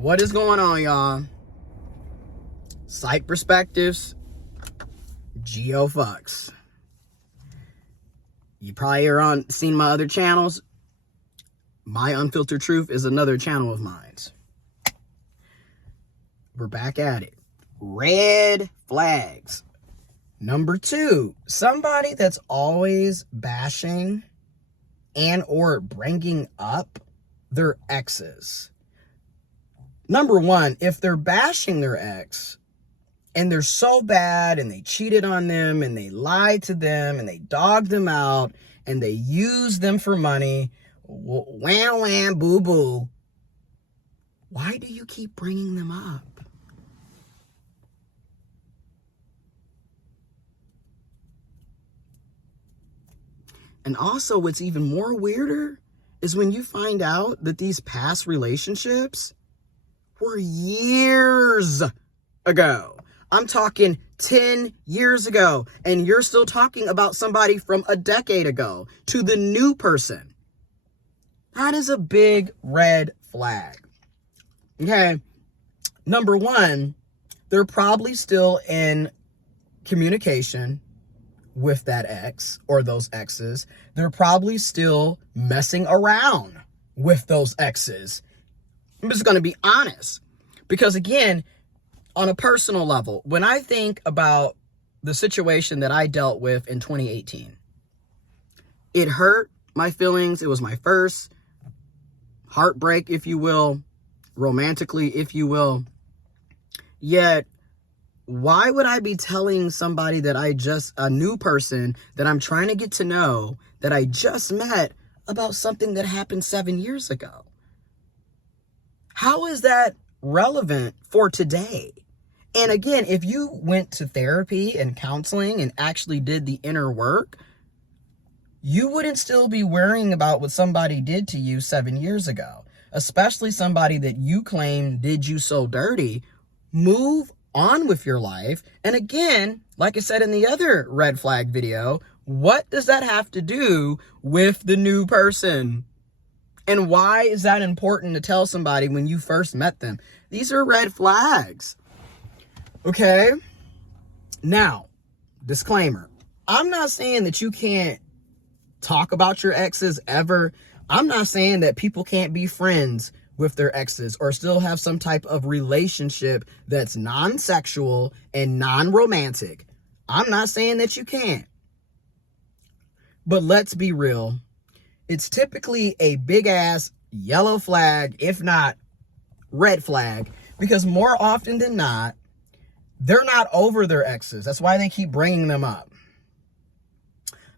What is going on, y'all? Psych Perspectives, Geo Fucks. You probably are seen my other channels. My Unfiltered Truth is another channel of mine. We're back at it. Red flags. Number 2, somebody that's always bashing and or bringing up their exes. Number 1, if they're bashing their ex and they're so bad and they cheated on them and they lied to them and they dogged them out and they used them for money, wham wham boo boo, why do you keep bringing them up? And also, what's even more weirder is when you find out that these past relationships were years ago. I'm talking 10 years ago, and you're still talking about somebody from a decade ago to the new person. That is a big red flag. Okay. Number 1, they're probably still in communication with that ex or those exes. They're probably still messing around with those exes. I'm just going to be honest, because again, on a personal level, when I think about the situation that I dealt with in 2018, it hurt my feelings. It was my first heartbreak, if you will, romantically, if you will. Yet, why would I be telling somebody that a new person that I'm trying to get to know, that I just met, about something that happened 7 years ago? How is that relevant for today? And again, if you went to therapy and counseling and actually did the inner work, you wouldn't still be worrying about what somebody did to you 7 years ago, especially somebody that you claim did you so dirty. Move on with your life. And again, like I said in the other red flag video, what does that have to do with the new person? And why is that important to tell somebody when you first met them? These are red flags. Okay? Now, disclaimer. I'm not saying that you can't talk about your exes ever. I'm not saying that people can't be friends with their exes or still have some type of relationship that's non-sexual and non-romantic. I'm not saying that you can't. But let's be real. It's typically a big ass yellow flag, if not red flag, because more often than not, they're not over their exes. That's why they keep bringing them up.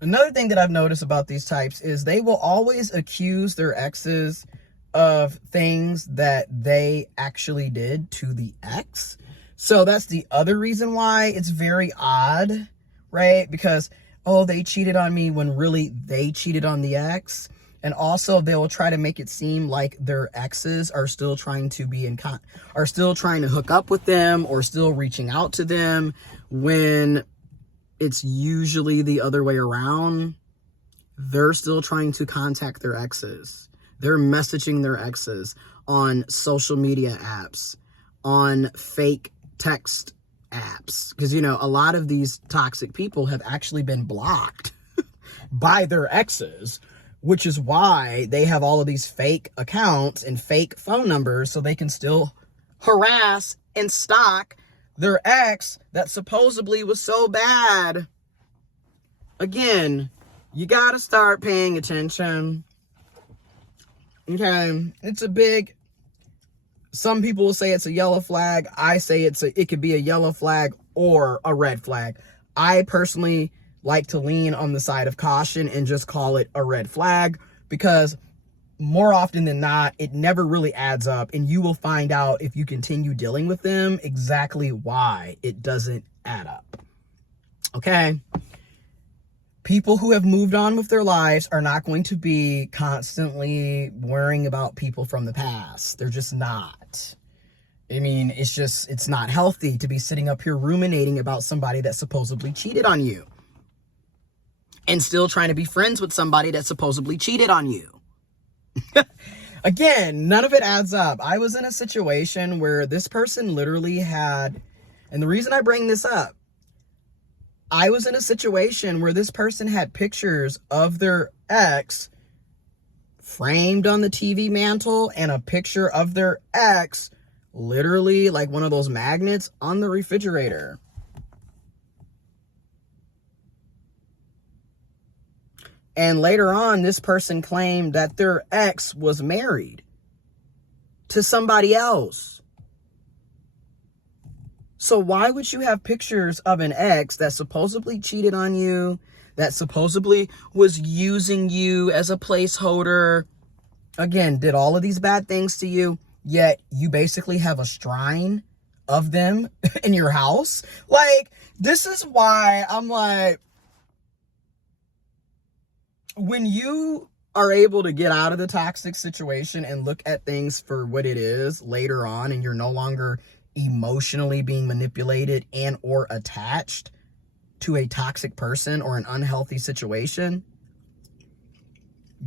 Another thing that I've noticed about these types is they will always accuse their exes of things that they actually did to the ex. So that's the other reason why it's very odd, right? Because, oh, they cheated on me when really they cheated on the ex. And also they will try to make it seem like their exes are still trying to are still trying to hook up with them or still reaching out to them, when it's usually the other way around. They're still trying to contact their exes. They're messaging their exes on social media apps, on fake text apps. Because, a lot of these toxic people have actually been blocked by their exes, which is why they have all of these fake accounts and fake phone numbers so they can still harass and stalk their ex that supposedly was so bad. Again, you got to start paying attention. Okay, some people will say it's a yellow flag. I say it could be a yellow flag or a red flag. I personally like to lean on the side of caution and just call it a red flag, because more often than not, it never really adds up, and you will find out if you continue dealing with them exactly why it doesn't add up. Okay? People who have moved on with their lives are not going to be constantly worrying about people from the past. They're just not. I mean, it's not healthy to be sitting up here ruminating about somebody that supposedly cheated on you and still trying to be friends with somebody that supposedly cheated on you. Again, none of it adds up. I was in a situation where this person literally had, and the reason I bring this up, I was in a situation where this person had pictures of their ex framed on the TV mantle and a picture of their ex literally like one of those magnets on the refrigerator. And later on, this person claimed that their ex was married to somebody else. So why would you have pictures of an ex that supposedly cheated on you, that supposedly was using you as a placeholder, again, did all of these bad things to you, yet you basically have a shrine of them in your house? Like, this is why I'm like, when you are able to get out of the toxic situation and look at things for what it is later on, and you're no longer emotionally being manipulated and or attached to a toxic person or an unhealthy situation,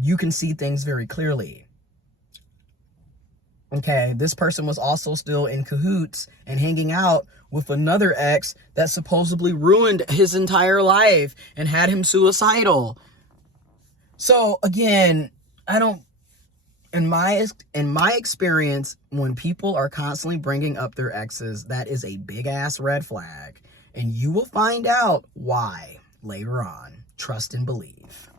you can see things very clearly. Okay, this person was also still in cahoots and hanging out with another ex that supposedly ruined his entire life and had him suicidal. So again, in my experience, when people are constantly bringing up their exes, that is a big ass red flag, and you will find out why later on. Trust and believe.